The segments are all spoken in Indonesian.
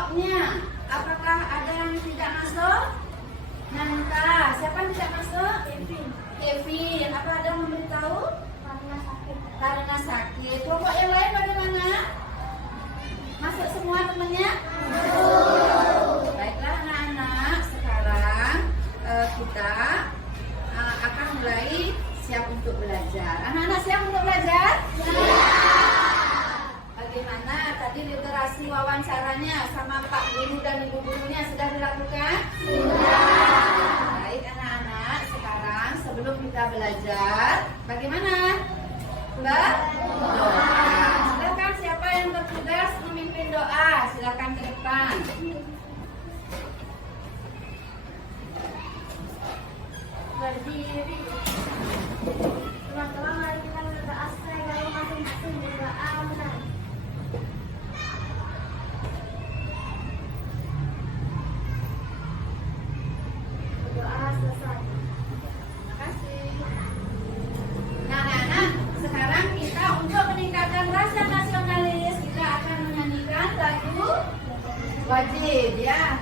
kelompoknya. Apakah ada yang tidak masuk? Nanta. Siapa yang tidak masuk? Kevin. Apa ada yang memberitahu? Karena sakit. Kelompok yang lain bagaimana? Masuk semua temannya? Baiklah anak-anak, sekarang kita akan mulai siap untuk belajar. Anak-anak siap untuk belajar? Bagaimana tadi literasi wawancaranya sama Pak Guru dan Ibu Gurunya sudah dilakukan? Baik anak-anak, sekarang sebelum kita belajar, bagaimana? Berdoa. Silakan siapa yang bertugas memimpin doa, silakan ke depan. Berdiri. Teman-teman, mari kita berdoa supaya masing-masing berdoa. Berdoa selesai. Terima kasih. Nah, anak-anak, sekarang kita untuk meningkatkan rasa nasionalis, kita akan menyanyikan lagu wajib ya.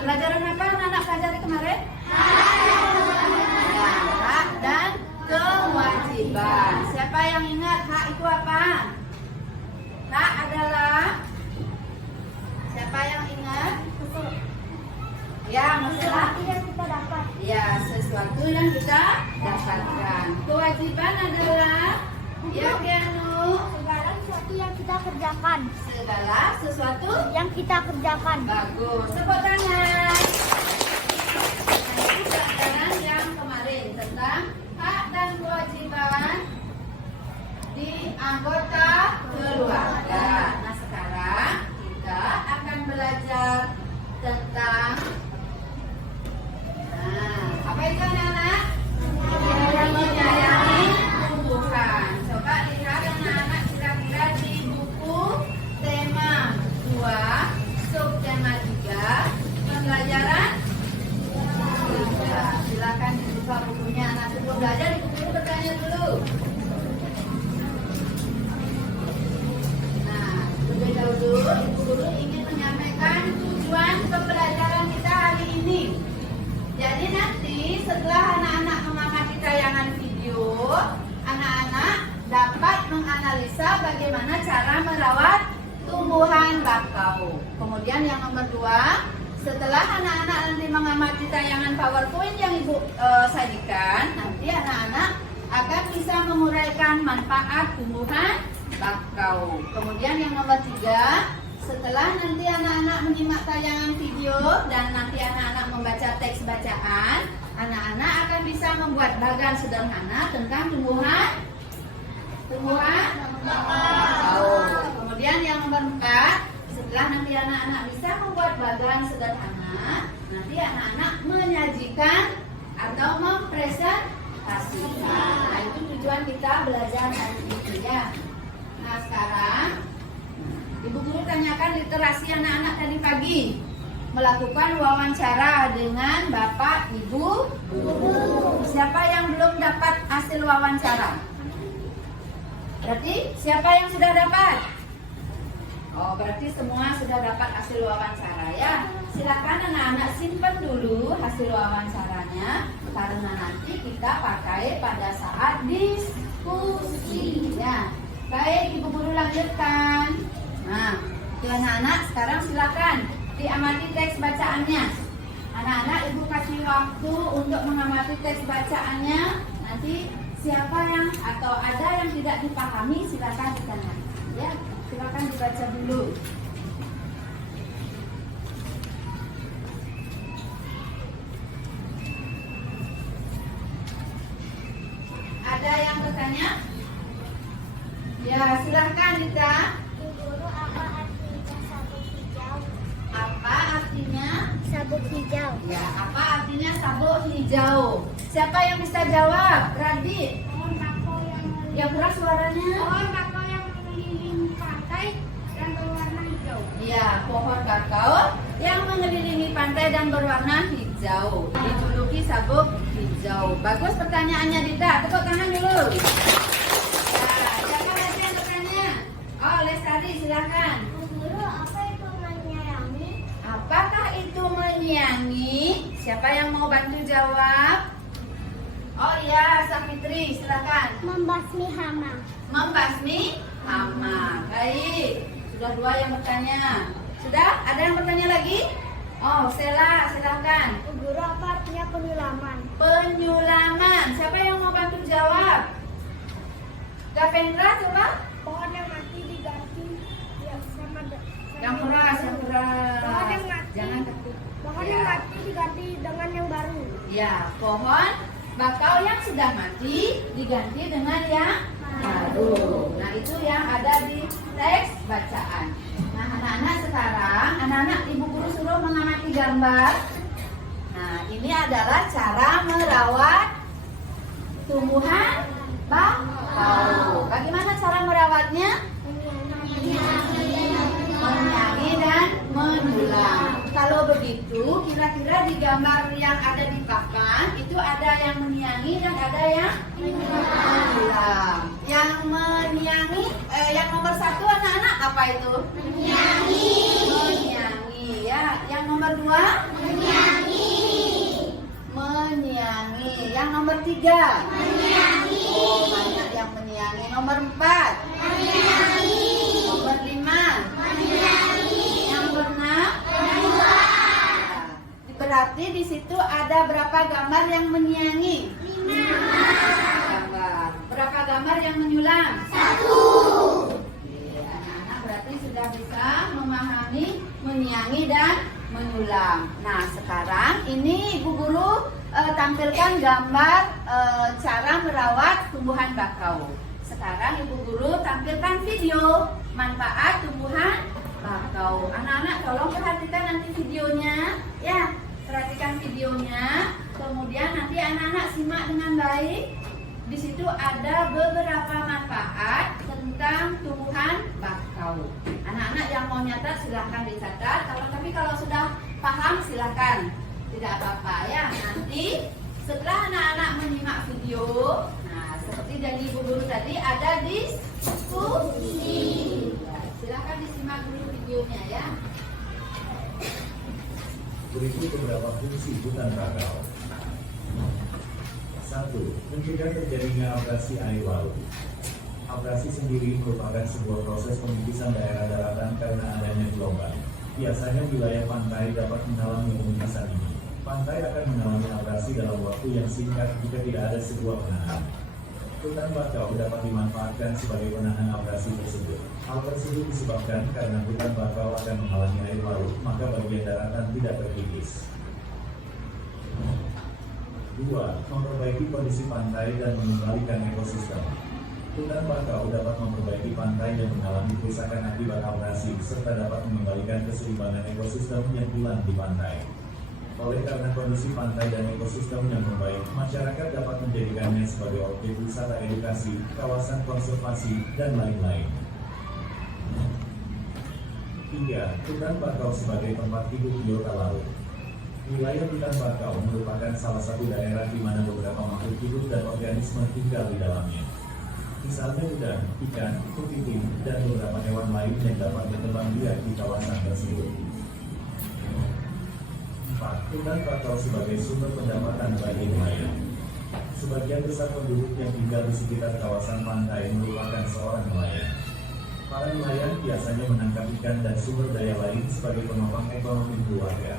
Pelajaran apa anak-anak pelajari kemarin? Hak dan kewajiban. Siapa yang ingat hak itu apa? Hak adalah, siapa yang ingat? Ya, masalah yang kita dapat. ya, sesuatu yang kita dapatkan. Kewajiban adalah ya, Kianu, Segala kita kerjakan. Segala sesuatu Yang kita kerjakan. bagus. Tepuk tangan. Nah, itu pelajaran yang kemarin tentang hak dan kewajiban di anggota keluarga. Nah, sekarang kita akan belajar tentang apa itu anak-anak? Menyayangi tumbuhan. Coba lihat anak-anak kira-kira di buku tema 2, subtema 3, pembelajaran 3. Silakan dibuka bukunya. Anak sebelum belajar ibu guru bertanya dulu. Nah, lebih dahulu ibu guru ingin menyampaikan tujuan pembelajaran kita hari ini. Jadi nanti setelah anak-anak mengamati tayangan video, anak-anak dapat menganalisa bagaimana cara merawat tumbuhan bakau. Kemudian yang nomor 2, setelah anak-anak nanti mengamati tayangan PowerPoint yang ibu sajikan, nanti anak-anak akan bisa menguraikan manfaat tumbuhan bakau. Kemudian yang nomor 3, setelah nanti anak-anak menyimak tayangan video dan nanti anak-anak membaca teks bacaan, anak-anak akan bisa membuat bagan sederhana tentang tumbuhan bakau. Kemudian yang nomor 4, setelah nanti anak-anak bisa membuat bagan sederhana, nanti anak-anak menyajikan atau mempresentasikan. Nah, itu tujuan kita belajar hari ini ya. Nah, sekarang ibu guru tanyakan literasi anak-anak tadi pagi. Melakukan wawancara dengan bapak, ibu, guru. Siapa yang belum dapat hasil wawancara? Berarti siapa yang sudah dapat? Oh, berarti semua sudah dapat hasil wawancara ya. Silakan anak-anak simpan dulu hasil wawancaranya karena nanti kita pakai pada saat diskusi ya. Baik, ibu guru lanjutkan. Nah, anak-anak sekarang silakan diamati teks bacaannya. Anak-anak ibu kasih waktu untuk mengamati teks bacaannya. Nanti siapa yang atau ada yang tidak dipahami silakan ditanyakan. Ya, silakan dibaca dulu. Ada yang bertanya? Ya, silakan Dita. Guru, apa artinya sabuk hijau? Apa artinya? Sabuk hijau. Ya, apa artinya sabuk hijau? Siapa yang bisa jawab? Radit. Pohon bakau Yang keras suaranya. yang mengelilingi pantai dan berwarna hijau. Iya, pohon kakao yang mengelilingi pantai dan berwarna hijau. Dijuluki sabuk hijau. Bagus pertanyaannya Dita. Tepuk tangan dulu. Ya, siapa lagi yang bertanya? Oh, Lestari silakan. Guru, apa itu menyayangi? Apakah itu menyayangi? Siapa yang mau bantu jawab? Oh iya, Safitri, silakan. Membasmi hama. Membasmi hama. Baik, sudah 2 yang bertanya. Sudah? Ada yang bertanya lagi? Oh, Sela, silakan. Guru, apa artinya penyulaman? Penyulaman. Siapa yang mau bantu jawab? Gavendra, coba. Pohon yang mati diganti sama Yang keras, yang keras. Pohon yang mati. Jangan takut. Pohon Ya. yang mati diganti dengan yang baru. Ya, pohon bakau yang sudah mati diganti dengan yang baru. Nah, itu yang ada di teks bacaan. Nah, anak-anak sekarang, anak-anak ibu guru suruh mengamati gambar. Nah, ini adalah cara merawat tumbuhan bakau. Bagaimana cara merawatnya? Menyayangi dan menyulam. Kalau begitu, kira-kira di gambar yang ada di papan itu ada yang menyayangi dan ada yang menyulam. Yang menyayangi, yang nomor 1 anak-anak apa itu? Menyayangi. Menyayangi ya. Yang nomor 2? Menyayangi. Menyayangi. Yang nomor 3? Menyayangi. Oh, banyak yang menyayangi. Nomor 4? Menyayangi. Nomor 5? Menyayangi. Yang nomor 6? Berarti di situ ada berapa gambar yang menyayangi? 5 gambar. Berapa gambar yang menyulam? 1. Anak-anak dulang. Nah, sekarang ini Ibu Guru tampilkan gambar cara merawat tumbuhan bakau. Sekarang Ibu Guru tampilkan video manfaat tumbuhan bakau. Anak-anak tolong perhatikan nanti videonya, ya. Perhatikan videonya. Kemudian nanti anak-anak simak dengan baik. Di situ ada beberapa manfaat tentang tumbuhan bakau. Anak-anak yang mau nyatat silahkan dicatat. Tapi kalau sudah paham silahkan, tidak apa-apa ya. Nanti setelah anak-anak menyimak video, nah seperti dari Ibu Guru tadi ada diskusi. Ya, silahkan disimak dulu videonya ya. Berikut beberapa fungsi hutan bakau. 1. Mencegah terjadinya abrasi air laut. Abrasi sendiri merupakan sebuah proses pembibisan daerah daratan karena adanya gelombang. Biasanya wilayah pantai dapat mengalami pembibisan ini. Pantai akan mengalami abrasi dalam waktu yang singkat jika tidak ada sebuah penahan. Hutan bakau dapat dimanfaatkan sebagai penahan abrasi tersebut. Hal tersebut disebabkan karena hutan bakau akan menghalangi air laut, maka bagian daratan tidak terkikis. 2. Memperbaiki kondisi pantai dan mengembalikan ekosistem. Hutan bakau dapat memperbaiki pantai yang mengalami kerusakan akibat abrasi, serta dapat mengembalikan keseimbangan ekosistem yang hilang di pantai. Oleh karena kondisi pantai dan ekosistem yang membaik, masyarakat dapat menjadikannya sebagai objek wisata edukasi, kawasan konservasi, dan lain-lain. 3. Hutan bakau sebagai tempat hidup biota laut. Wilayah hutan bakau merupakan salah satu daerah di mana beberapa makhluk hidup dan organisme tinggal di dalamnya. Misalnya udang, ikan, kepiting, dan beberapa hewan lain yang dapat berkembang biak di kawasan tersebut. 4. Hutan bakau sebagai sumber pendapatan bagi nelayan. Sebagian besar penduduk yang tinggal di sekitar kawasan pantai merupakan seorang nelayan. Para nelayan biasanya menangkap ikan dan sumber daya lain sebagai penopang ekonomi keluarga.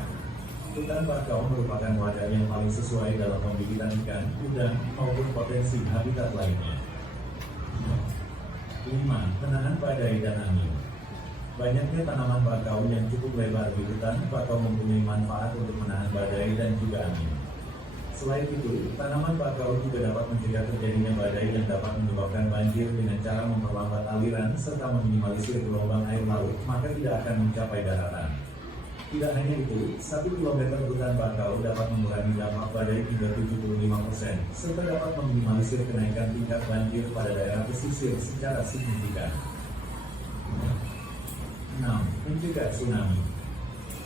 Hutan bakau merupakan wadah yang paling sesuai dalam pembibitan ikan, udang, maupun potensi habitat lainnya. 5. Penahan badai dan angin. Banyaknya tanaman bakau yang cukup lebar di hutan bakau mempunyai manfaat untuk menahan badai dan juga angin. Selain itu, tanaman bakau juga dapat mencegah terjadinya badai yang dapat menyebabkan banjir dengan cara memperlambat aliran serta meminimalisir gelombang air laut, maka tidak akan mencapai daratan. Tidak hanya itu, 1 km hutan bakau dapat mengurangi dampak badai hingga 75%, serta dapat meminimalisir kenaikan tingkat banjir pada daerah pesisir secara signifikan. 6. Mencegah tsunami.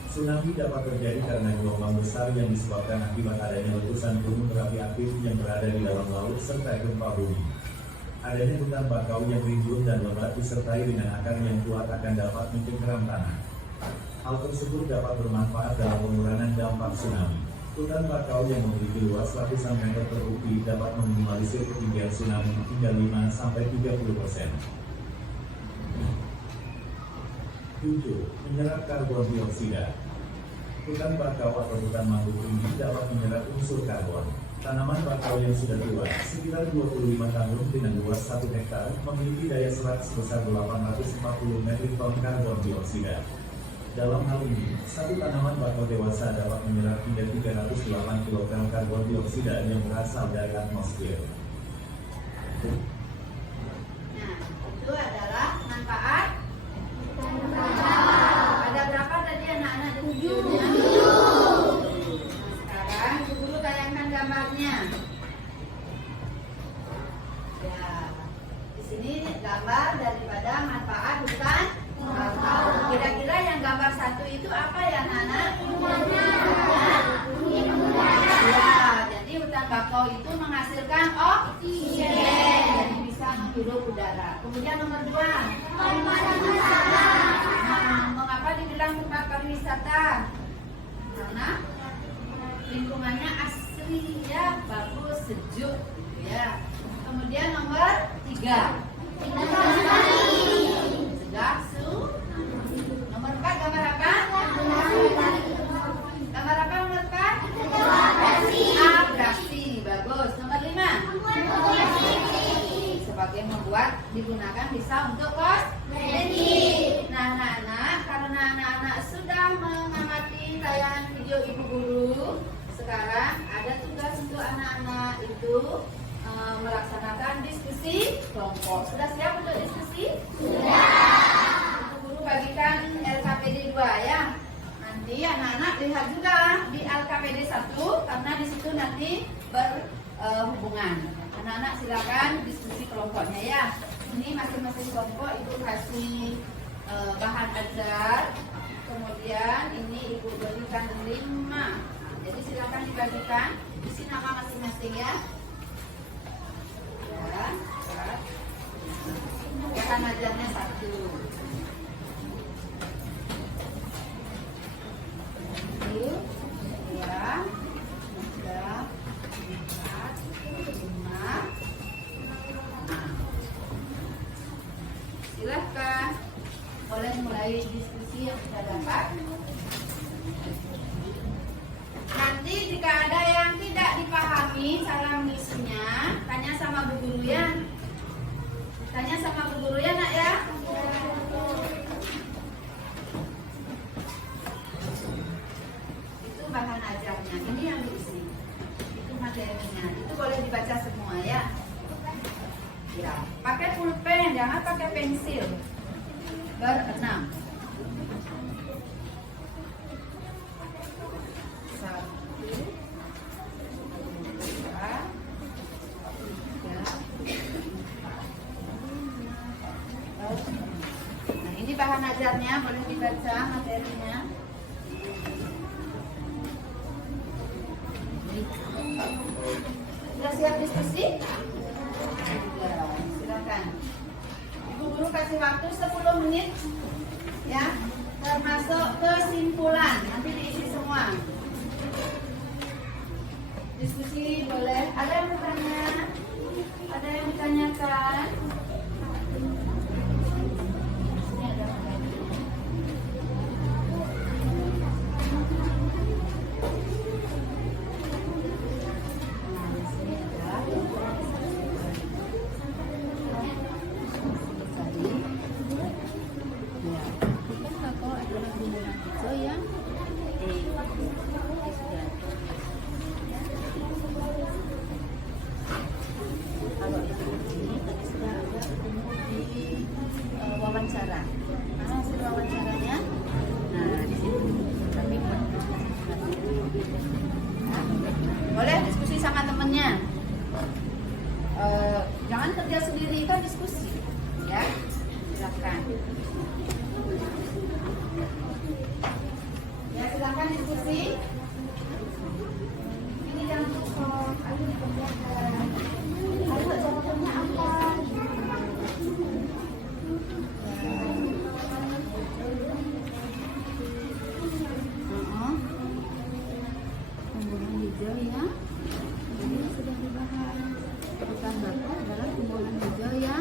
Tsunami dapat terjadi karena gelombang besar yang disebabkan akibat adanya letusan gunung berapi aktif yang berada di dalam laut serta gempa bumi. Adanya hutan bakau yang rimbun dan lebat disertai dengan akar yang kuat akan dapat mencengkeram tanah. Hal tersebut dapat bermanfaat dalam pengurangan dampak tsunami. Hutan bakau yang memiliki luas ratusan meter per uki dapat meminimalisir ketinggian tsunami hingga 5-30%. 7. Menyerap karbon dioksida. Hutan bakau atau hutan mangrove ini dapat menyerap unsur karbon. Tanaman bakau yang sudah tua, sekitar 25 tahun dengan luas 1 hektar, memiliki daya serap sebesar 840 metrik ton karbon dioksida. Dalam hal ini, 1 tanaman bakau dewasa dapat menyerap hingga 308 kg karbon dioksida yang berasal dari atmosfer. Nah, itu adalah manfaat. Ada berapa tadi anak-anak di videonya? 7. Sekarang Ibu Guru tayangkan gambarnya. Ya, di sini gambar daripada manfaat hutan bakau. Kira-kira yang gambar 1 itu apa ya anak-anak? Ya, jadi hutan bakau itu menghasilkan oksigen, jadi bisa menghirup udara. Kemudian nomor 2, mengapa dibilang tempat pariwisata? Karena lingkungannya asri ya, bagus, sejuk gitu ya. Kemudian nomor 3, cegah tsunami. Nomor 4 gambar apa? Gambar apa nomor 4? Abrasi. Bagus. Nomor 5 sebagai membuat digunakan bisa untuk kelompok. Sudah siap untuk diskusi? Sudah. Guru bagikan LKPD 2 ya. Nanti anak-anak lihat juga di LKPD 1 karena di situ nanti berhubungan. Anak-anak silakan diskusi kelompoknya ya. Ini masing-masing kelompok itu kasih bahan ajar. Kemudian ini ibu berikan 5. Jadi silakan dibagikan. Isi nama masing-masing ya. Ya, bahan ajarnya 1. Ya, 3, 4, 5. Silahkan boleh mulai diskusi yang sudah dapat. Nanti jika ada yang tidak dipahami cara mengisinya, tanya sama bu guru ya. Tanya sama bu guru ya nak ya. Itu bahan ajarnya, ini yang diisi. Itu materinya, itu boleh dibaca semua ya. Ya, pakai pulpen, jangan pakai pensil. Berenam. 1, 2, 3, 4. Nah, ini bahan ajarnya, boleh dibaca materinya. Sudah siap diskusi? Ya, silakan. Ibu guru kasih waktu 10 menit ya, termasuk kesimpulan. Nanti diisi semua. Diskusi boleh. Ada yang bertanya? Ada yang ditanyakan? Sini ada yang wawancara. Mana hasil wawancaranya? Nah, di situ. Tapi boleh diskusi sama temennya. Jangan kerja sendiri, kan diskusi. Ya, silakan. Ya, silakan diskusi. Ini jangan lupa. Ayo dikerjakan. Ayo jawabannya apa? Tumbuhan hijau ya, ini sudah dibahas. Hutan bakau adalah tumbuhan hijau ya,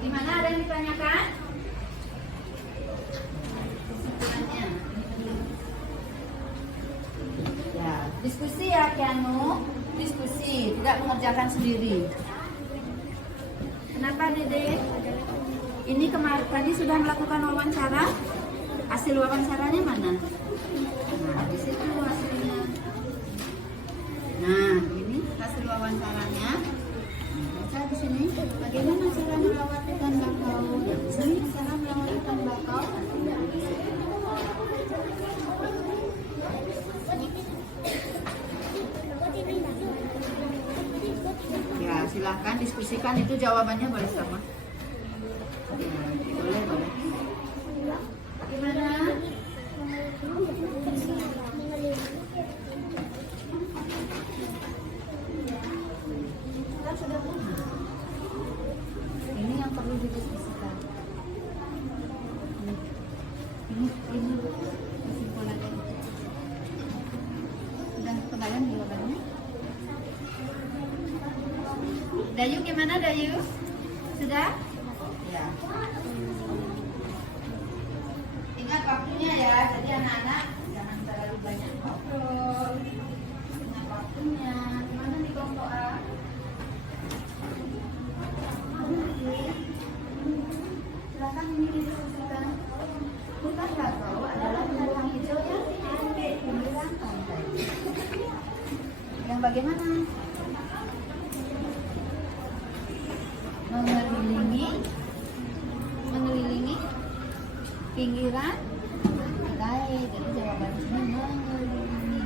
gimana, ada yang ditanyakan? Kesimpulannya ya, diskusi ya Kianu, diskusi, tidak mengerjakan sendiri. Kenapa Dede? Ini kemarin tadi sudah melakukan wawancara. Hasil wawancaranya mana? Nah, di situ hasilnya. Nah, ini hasil wawancaranya. Baca di sini. Bagaimana cara merawat hutan bakau? Di sini cara merawat hutan bakau. Ya, silahkan diskusikan, itu jawabannya boleh sama. Ya, boleh. Gimana? Kan sudah pernah. Ini yang perlu didiskusikan. Ini kesimpulannya. Sudah kebayang jawabannya? Dayu gimana Dayu? Sudah? Ya. Ingat waktunya ya, jadi anak-anak jangan terlalu banyak ngobrol. Ingat waktunya. Gimana nih kelompok A? Silakan ini didiskusikan. Hutan bakau adalah tumbuhan hijau yang di pinggiran pantai. Yang bagaimana pinggiran terkait. Jadi jawaban sini mengelilingi.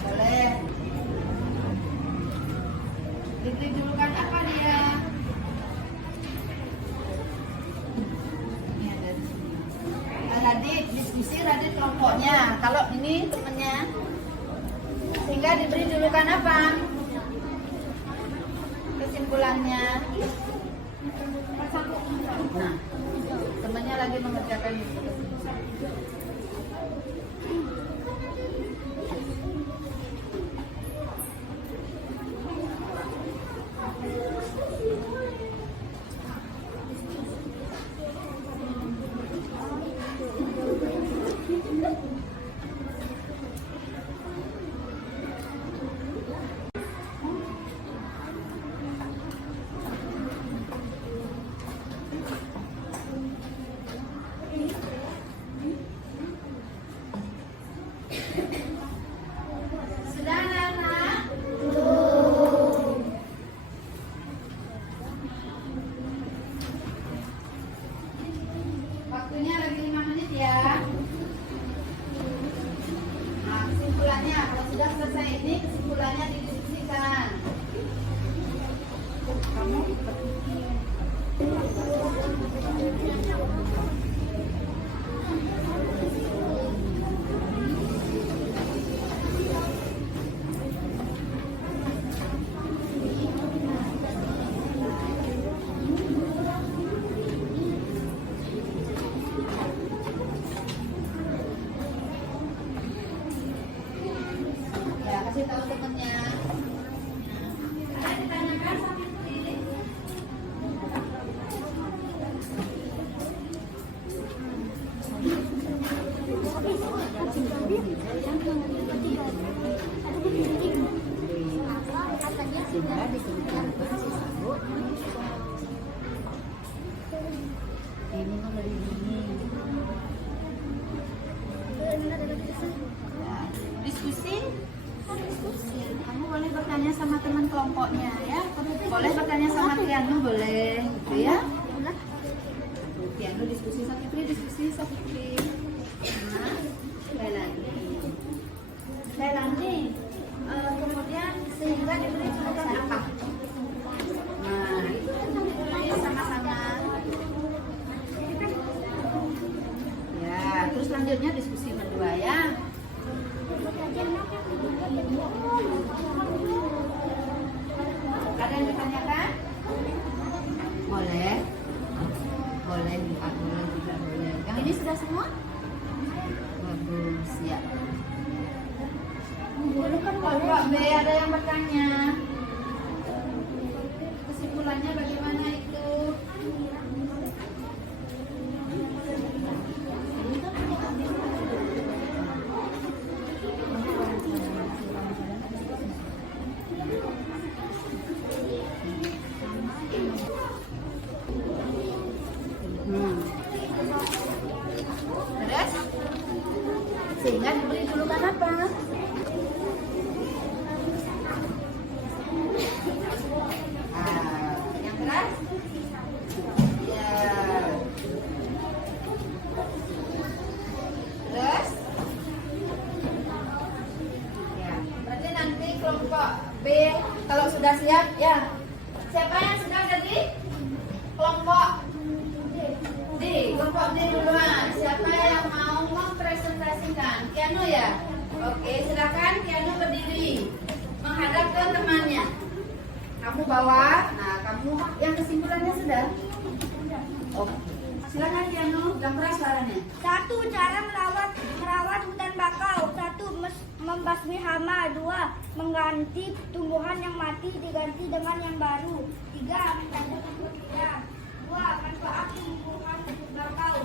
Boleh. Diberi julukan apa dia? Ini ada di sini. Radit, diskusi Radit kelompoknya. Kalau ini temennya, sehingga diberi julukan apa? Kesimpulannya. Nah, temannya lagi mengerjakan itu. Sudah anak-anak? Waktunya lagi 5 menit ya. Nah, kesimpulannya kalau sudah selesai ini, kesimpulannya didiskusikan. Kamu ya kasih tahu temennya. Ada ditanyakan sambil berdiri. Ini mengelilingi. Ya, diskusi. Kamu boleh bertanya sama teman kelompoknya ya. Boleh bertanya sama Tianu boleh, gitu ya. Tianu diskusi Sapitri. Nah, Leilani. Kemudian sehingga diberi julukan apa? Nah, itu diberi sama-sama. Ya, terus selanjutnya diskusi berdua ya. Ada yang ditanyakan? Boleh. Boleh, boleh juga boleh. Yang ini sudah semua? Bagus, ya. Kelompok B ada yang bertanya. Kesimpulannya bagaimana itu? Terus? Sehingga diberi julukan apa? Yang keras? Ya. Terus? Ya. Berarti nanti kelompok B kalau sudah siap, ya. Siapa yang sudah ada di kelompok D? Kelompok D duluan. Siapa yang mau mempresentasikan? Kianu ya? Oke, silakan Kianu berdiri menghadap ke temannya. Kamu bawa, nah kamu yang kesimpulannya sudah? Oke. Silakan Kianu, yang keras suaranya. 1. Cara merawat hutan bakau. 1. Membasmi hama. 2. Mengganti tumbuhan yang mati diganti dengan yang baru. 3. Menjaga kebersihan. 2. Manfaat tumbuhan bakau.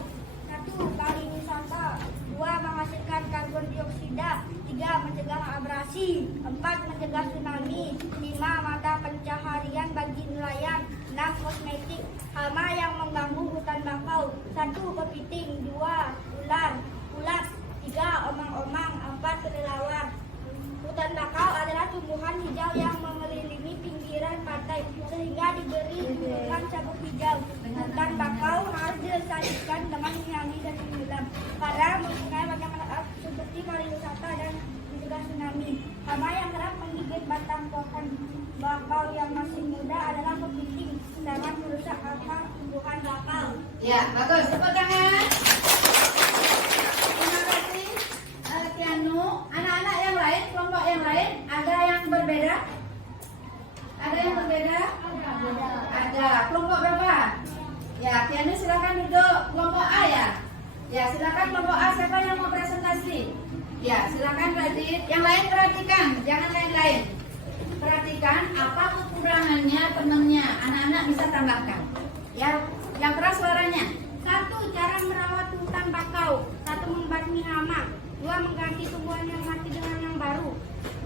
1. Pariwisata. 2. Menghasilkan karbon dioksida. 3. Mencegah abrasi. 4. Mencegah tsunami. 5. Mata pencaharian bagi nelayan. 6. Kosmetik hama yang mengganggu hutan bakau. 1. Kepiting. 2. Ular. 3. Omang-omang. 4. Kelelawar. Hutan bakau adalah tumbuhan hijau yang pantai sehingga diberi julukan sabuk hijau. Hutan bakau harus dilestarikan dengan menyanyi dan menyelam karena mempunyai banyak manfaat seperti pariwisata dan mencegah tsunami. Hama yang kerap menggigit batang pohon bakau yang masih muda adalah kepiting, sangat merusak akar tumbuhan bakau. Ya, bagus. Tepuk tangan. Terima kasih, Tianu. Anak-anak yang lain, kelompok yang lain, ada yang berbeda? Ada yang berbeda? Ada. Kelompok berapa? Ya, Tianu silakan duduk. Kelompok A ya? Ya, silakan kelompok A. Siapa yang mau presentasi? Ya, silakan Radit. Yang lain perhatikan, jangan lain-lain. Perhatikan apa kekurangannya temannya. Anak-anak bisa tambahkan. Ya, yang keras suaranya. 1. Cara merawat hutan bakau. 1. Membasmi hama. 2. Mengganti tumbuhan yang mati dengan yang baru.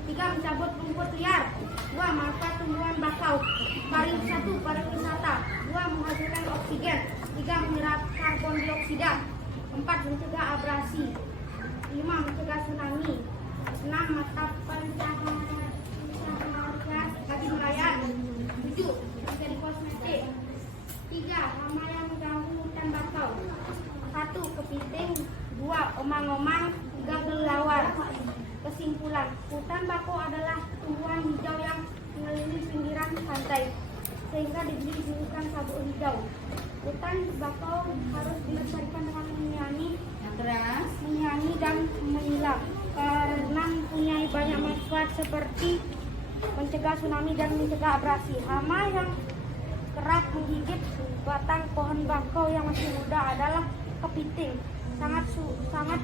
3. Mencabut rumput liar. 2. Manfaat tumbuhan bakau. Pariwisata. 2. Menghasilkan oksigen. 3. Menyerap karbon dioksida. 4. Mencegah abrasi. 5. Mencegah tsunami. 6. Mata pencaharian bagi nelayan. 7. Menjadi kosmetik. 3. Hama yang mengganggu hutan bakau. 1. Kepiting. 2. Omang-omang. 3. Kelelawar. Kesimpulan, hutan bakau adalah tumbuhan hijau yang mengelilingi pinggiran pantai sehingga diberi julukan sabuk hijau. Hutan bakau harus dilestarikan dengan menyanyi dan menyelam karena mempunyai banyak manfaat seperti mencegah tsunami dan mencegah abrasi. Hama yang kerap menggigit batang pohon bakau yang masih muda adalah kepiting, sangat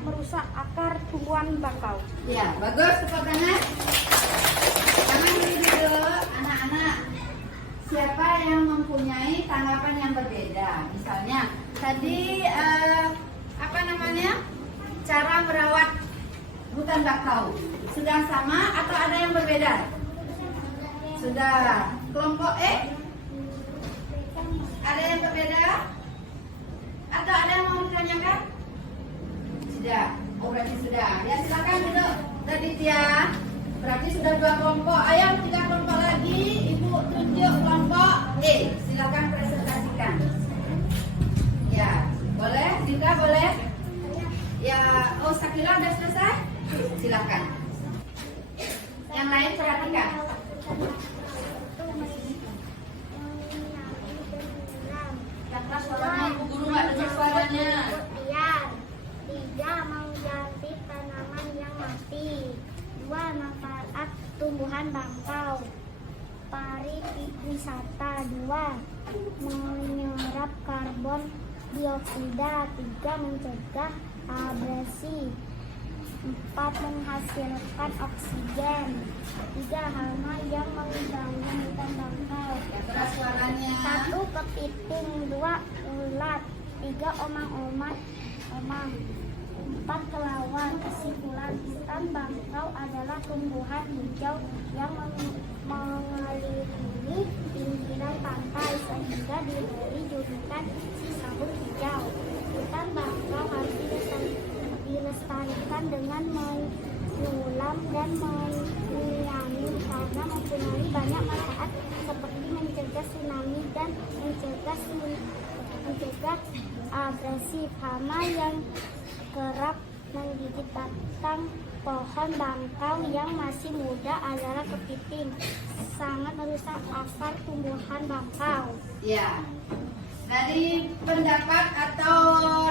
merusak akar tumbuhan bakau. Ya, bagus. Tepuk tangan. Jangan dulu, anak-anak. Siapa yang mempunyai tanggapan yang berbeda? Misalnya, tadi cara merawat hutan bakau sudah sama atau ada yang berbeda? Sudah. Kelompok E? Ada yang berbeda? Atau ada yang mau ditanyakan? Sudah. Oh, berarti sudah. Ya, silakan duduk. Tadi ya. Berarti sudah 2 kelompok. Ayo 3 kelompok lagi. Ibu tunjuk kelompok E. Silakan presentasikan. Ya, boleh? Dika boleh? Ya, oh Sakila udah selesai? Silakan. Yang lain perhatikan. Kata suaranya, Ibu Guru nggak dengar suaranya. Liar. 3. Mengganti tanaman yang mati. 2. Manfaat tumbuhan bakau. Pariwisata. 2. Menyerap karbon dioksida. 3. Mencegah abrasi. 4. Menghasilkan oksigen. 3. Hama yang mengganggu hutan bakau. Yang keras suaranya. 1. Kepiting. 2. Ulat. 3. Omang-omang. 4. Kelawar. Kesimpulan, hutan bakau adalah tumbuhan hijau yang mengelilingi pinggiran pantai sehingga diberi julukan sabuk hijau. Hutan bakau harus dilestarikan dengan menyelam dan menyayangi karena mempunyai banyak manfaat seperti mencegah tsunami dan mencegah abrasi. Hama yang kerap menggigit batang pohon bakau yang masih muda adalah kepiting, sangat merusak akar tumbuhan bakau. Ya. Dari pendapat atau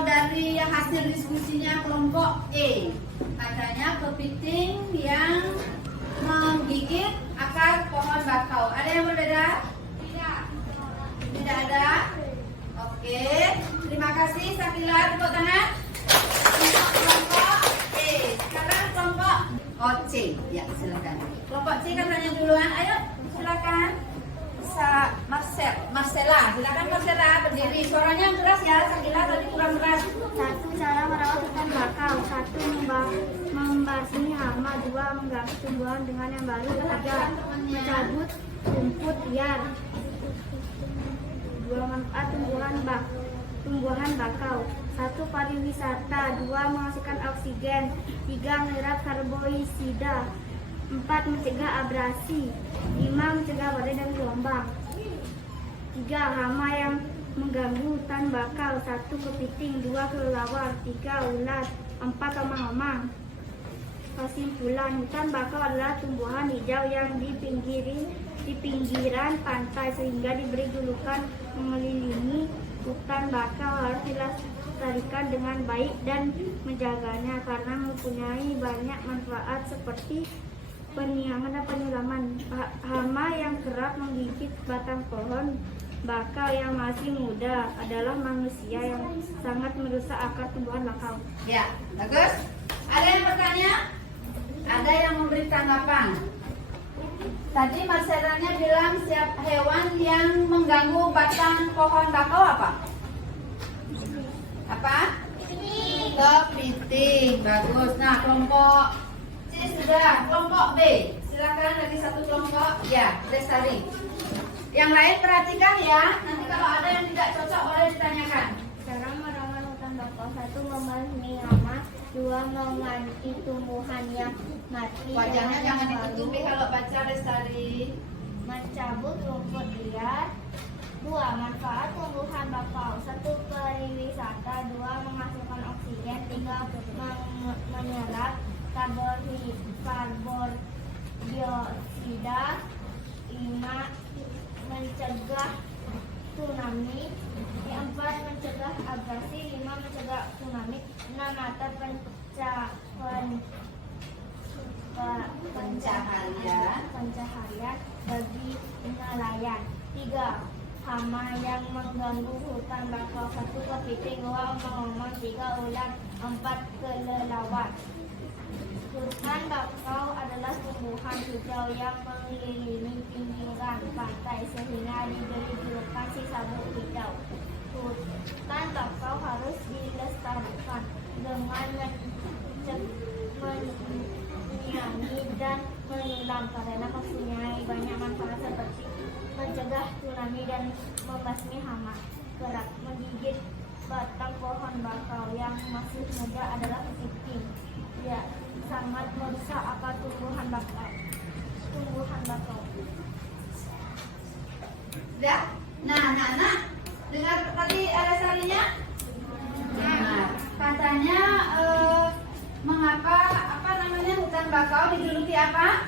dari hasil diskusinya kelompok E, katanya kepiting yang menggigit akar pohon bakau. Ada yang berbeda? Tidak ada? Oke. Terima kasih Sakila. Tepuk tangan. Untuk kelompok E. Sekarang kelompok C. Ya, silakan. Kelompok C katanya duluan. Ayo, silakan. Marcella, silakan Marcella berdiri. Suaranya yang keras ya, Sakila tadi kurang keras. 1. Cara merawat hutan bakau. 1. Membasmi hama. 2. Mengganti tumbuhan dengan yang baru. 3. Mencabut rumput liar. 2. Manfaat tumbuhan bakau. 1. Pariwisata. 2. Menghasilkan oksigen. 3. Menyerap karbohidrat. 4. Mencegah abrasi. 5. Mencegah badai dan gelombang. 3. Hama yang mengganggu hutan bakau. 1. Kepiting. 2. Kelelawar. 3. Ulat. 4. Omang-omang. Kesimpulan, hutan bakau adalah tumbuhan hijau yang di pinggiran pantai sehingga diberi julukan mengelilingi. Hutan bakau harus dilestarikan dengan baik dan menjaganya karena mempunyai banyak manfaat seperti penyiangan dan penyelaman. Hama yang kerap menggigit batang pohon bakau yang masih muda adalah manusia yang sangat merusak akar tumbuhan bakau. Ya, bagus. Ada yang bertanya? Ada yang memberi tanggapan? Tadi Marcelanya bilang siap hewan yang mengganggu batang pohon bakau apa? Apa? Kepiting. Bagus. Nah, kelompok C sudah. Kelompok B. Silakan lagi satu kelompok. Ya, Lestari. Yang lain perhatikan ya. Nanti kalau ada yang tidak cocok boleh ditanyakan. Cara merawat hutan bakau. 1. Membasmi hama. 2. Mengganti tumbuhan yang mati. Wajahnya jangan ditutupi kalau baca Lestari. Mencabut rumput liar. 2. Manfaat tumbuhan bakau. 1. Pariwisata. 2. Menghasilkan oksigen. 3. Menyerap karbon dioksida. 5. Mencegah tsunami. 4. Mencegah abrasi. 5. Mencegah tsunami. 6. Mata pencaharian bagi nelayan. 3. Hama yang mengganggu hutan bakau. 1. Kepiting. 2. Omang-omang. 3. Ulat. 4. Kelelawar. Hutan bakau adalah tumbuhan hijau yang mengelilingi pinggiran pantai sehingga diberi julukan si sabuk hijau. Hutan bakau harus dilestarikan dengan menyiangi dan menyulam karena mempunyai banyak manfaat seperti mencegah tsunami dan membasmi hama. Kerap menggigit batang pohon bakau yang masih muda adalah kepiting. Ya, sangat merusak akar tumbuhan bakau. Ya. Nah, anak-anak dengar tadi alasannya? Nah, katanya mengapa hutan bakau dijuluki apa?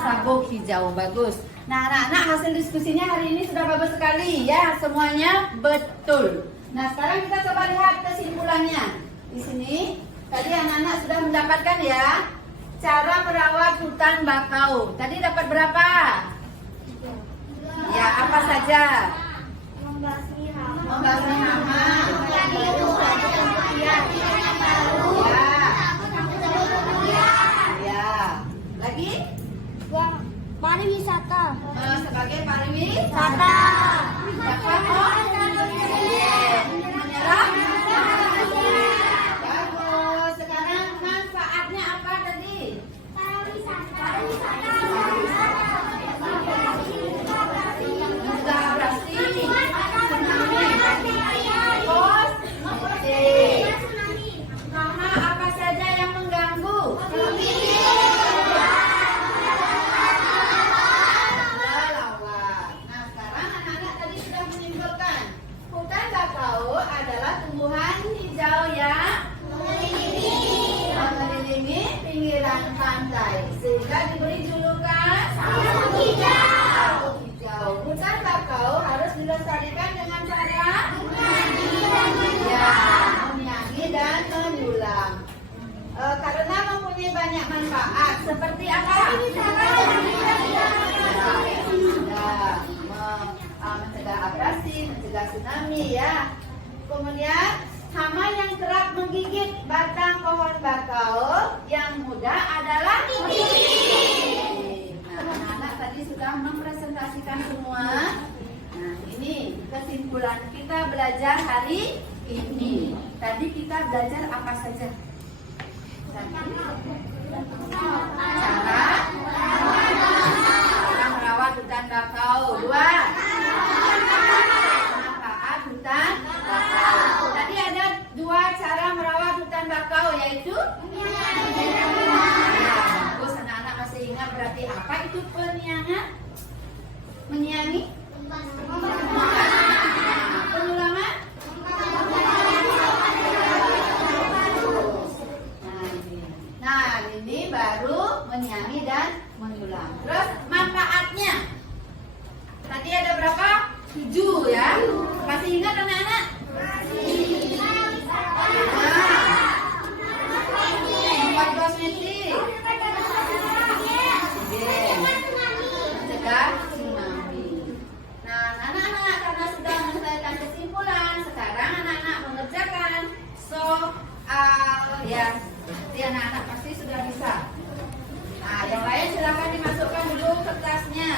Sabuk hijau. Bagus. Nah, anak-anak hasil diskusinya hari ini sudah bagus sekali ya, semuanya betul. Nah, sekarang kita coba lihat kesimpulannya. Di sini tadi anak-anak sudah mendapatkan ya cara merawat hutan bakau. Tadi dapat berapa? Ya, apa saja? Membasmi hama. Membasmi hama. Ya. Lagi? Pariwisata. Sebagai pariwisata. Dapat menyerap. Bagus. Sekarang manfaatnya apa tadi? Mencegah abrasi, tsunami, hama apa saja yang mengganggu? Kelelawar. Nah, sekarang anak-anak tadi sudah menyimpulkan hutan bakau adalah tumbuhan hijau yang mengelilingi pinggiran pantai sehingga diberi julukan sabuk hijau. Hutan bakau harus dilestarikan dengan cara menyiangi dan menyulam. Karena mempunyai banyak manfaat seperti apa? Mencegah abrasi, mencegah tsunami ya. Kemudian hama yang kerap menggigit batang pohon bakau yang muda adalah Nah, anak-anak tadi sudah mempresentasikan semua. Nah, ini kesimpulan kita belajar hari ini. Tadi kita belajar apa saja? Cara merawat hutan bakau. 2. Manfaat hutan bakau. Tadi ada 2 cara merawat hutan bakau, yaitu bagus, anak-anak masih ingat berarti apa itu penyiangan? Menyiangi? Penyulaman? Nah, ini baru menyiangi dan menyulam. Terus manfaatnya? Tadi ada berapa? 7 ya. Masih ingat anak-anak? Membuat kosmetik. Mencegah tsunami. Nah, anak-anak karena sudah menyelesaikan kesimpulan, sekarang anak-anak mengerjakan soal ya. Jadi anak-anak pasti sudah bisa. Nah, yang lain silakan dimasukkan dulu kertasnya.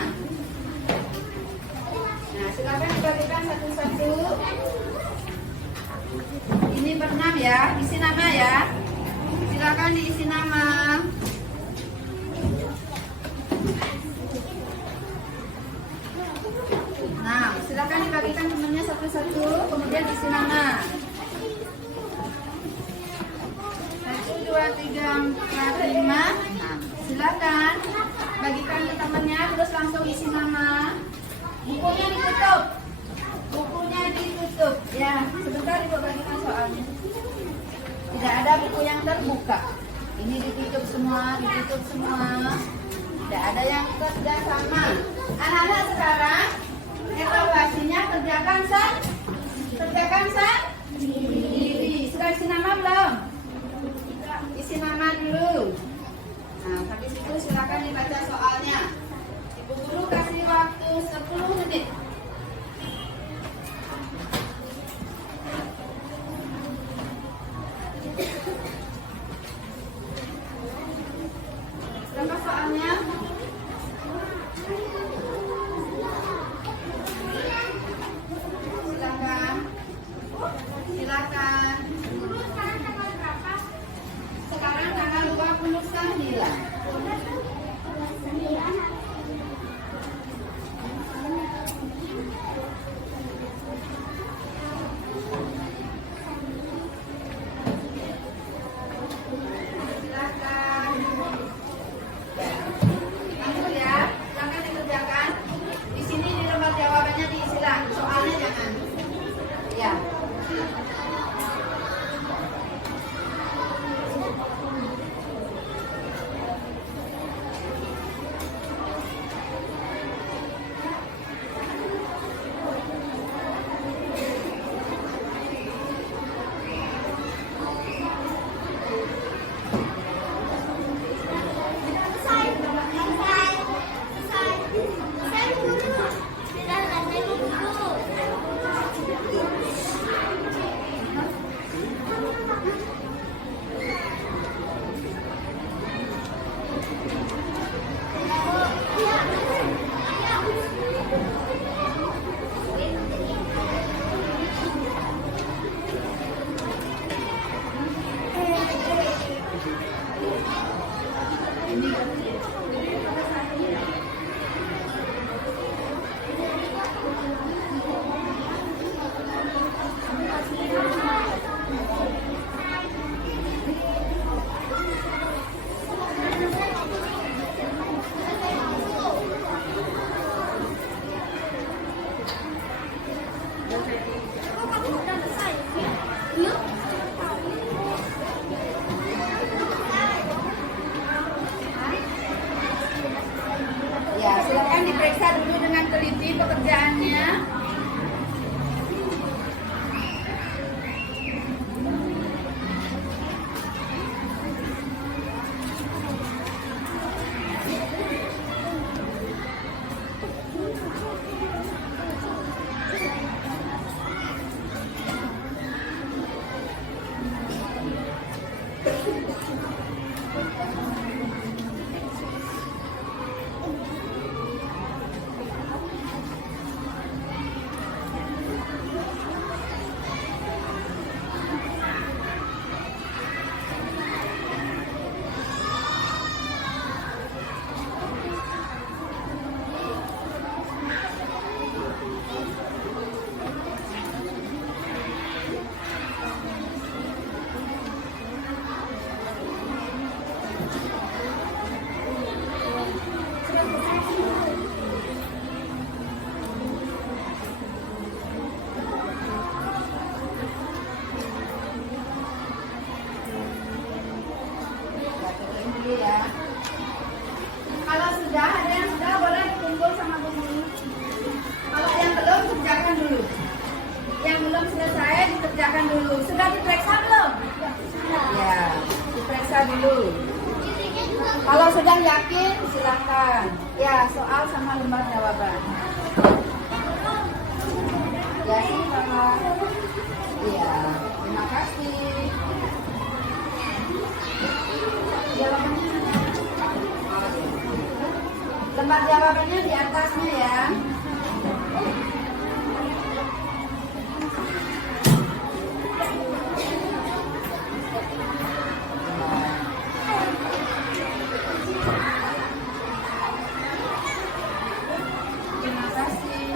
Nah, silakan dibagikan satu-satu. Ini ber-6 ya, isi nama ya. Silakan diisi nama. Nah, silakan dibagikan temannya satu-satu, kemudian isi nama. 1, 2, 3, 4, 5, 6. Silakan bagikan ke temannya, terus langsung isi nama. Bukunya ditutup. Bukunya ditutup. Ya, sebentar ibu bagikan soalnya. Tidak ada buku yang terbuka. Ini ditutup semua, ditutup semua. Tidak ada yang kerja sama. Anak-anak sekarang evaluasinya kerjakan sendiri. Sudah isi nama belum? Isi nama dulu. Nah, habis itu silakan dibaca soalnya. Ibu guru kasih waktu 10 menit. Berapa soalnya? Silakan. dulu ya. Kalau sudah, ada yang sudah boleh dikumpul sama Bu Nuni. Kalau yang belum, kerjakan dulu. Yang belum selesai dikerjakan dulu. Sudah diperiksa belum? Ya, diperiksa dulu. Kalau sudah yakin, silakan. Ya, soal sama lembar jawaban. Ya, sama. Iya, terima kasih. Jawabannya mana? Lembar jawabannya di atasnya ya. Terima kasih.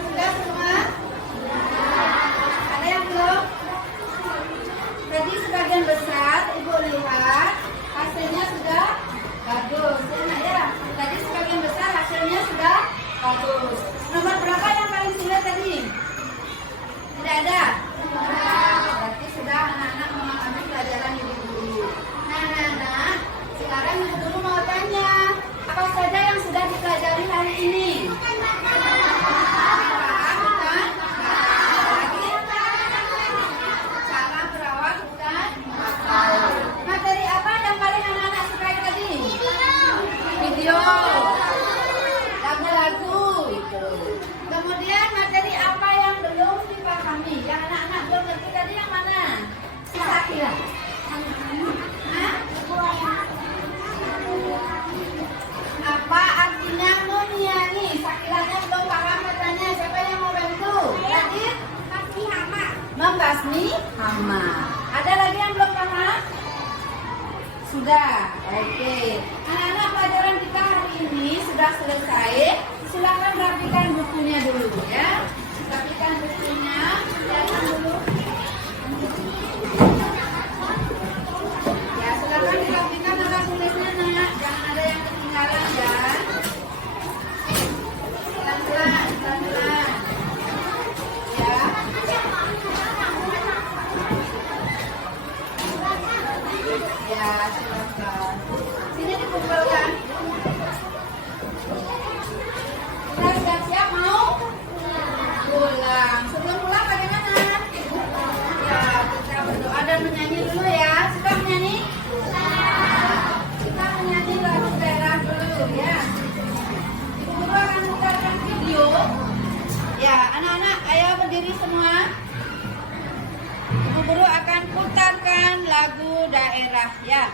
Sudah semua? Ada yang belum? Tadi sebagian besar Ibu lihat hasilnya sudah bagus. Ya, tadi sebagian besar hasilnya sudah bagus. Nomor berapa yang paling sulit tadi? Tidak ada? Berarti sudah anak-anak memahami pelajaran ini dulu. Nah, anak-anak, sekarang Ibu Guru mau tanya, apa saja yang sudah dipelajari hari ini? Cara berawak bukan? Materi apa yang paling anak-anak sukai tadi? Video, lagu-lagu. Kemudian materi apa yang belum dipahami? Yang anak-anak belum ngerti tadi yang mana? Kira-kira. Hah? Apa artinya menyanyi? Sakilanya belum paham katanya. Siapa yang mau bantu? Radit? Membasmi hama. Ada lagi yang belum paham? Sudah. Oke. Anak-anak, pelajaran kita hari ini sudah selesai. Silakan rapikan bukunya dulu ya. Rapikan bukunya. Silakan dulu. Ya, silakan dirapikan anak tulisnya, nak. Jangan ada yang ketinggalan ya. Pelan-pelan, pelan-pelan. Ya. Ya, silakan. Sini dikumpulkan. Kita sudah siap mau? Pulang. Sebelum pulang bagaimana? Ya, kita berdoa dan menyanyi dulu ya. Suka menyanyi? Kita menyanyi lagu daerah dulu ya. Ibu Guru akan putarkan video. Ya, anak-anak, ayo berdiri semua. Ibu Guru akan putarkan lagu daerah ya.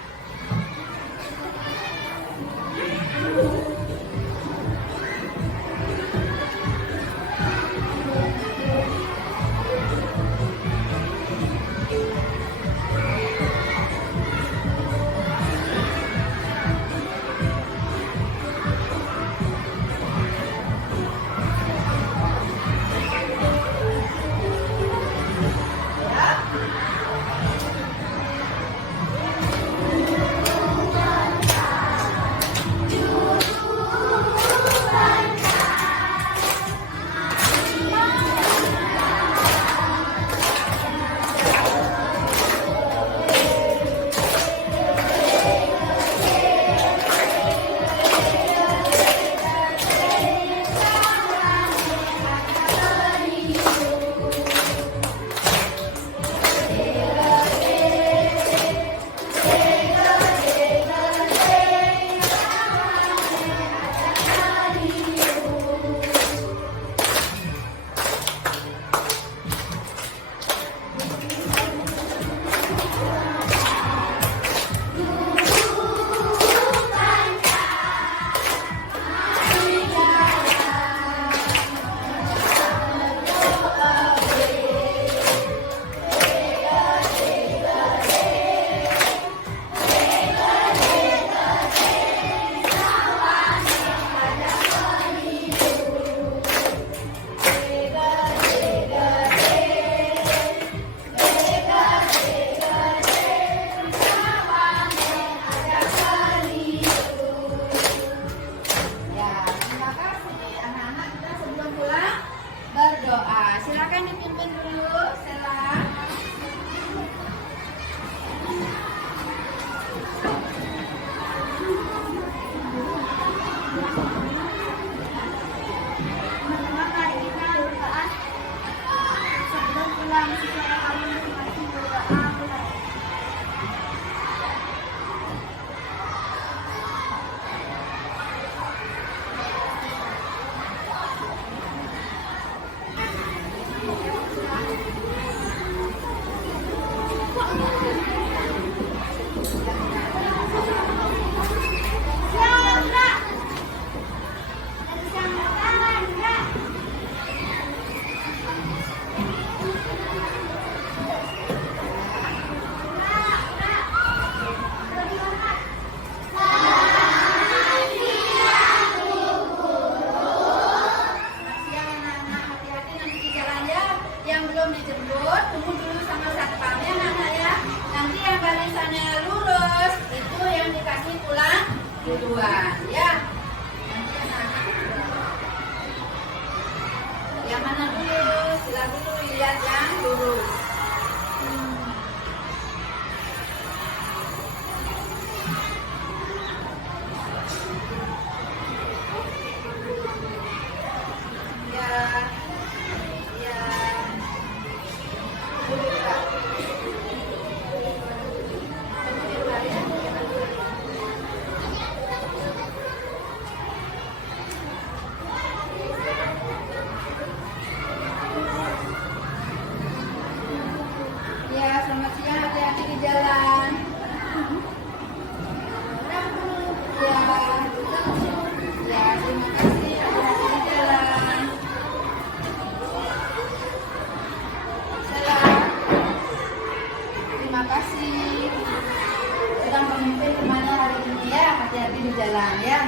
Sedang pemimpin kemana hari ini ya? Hati-hati di jalan ya.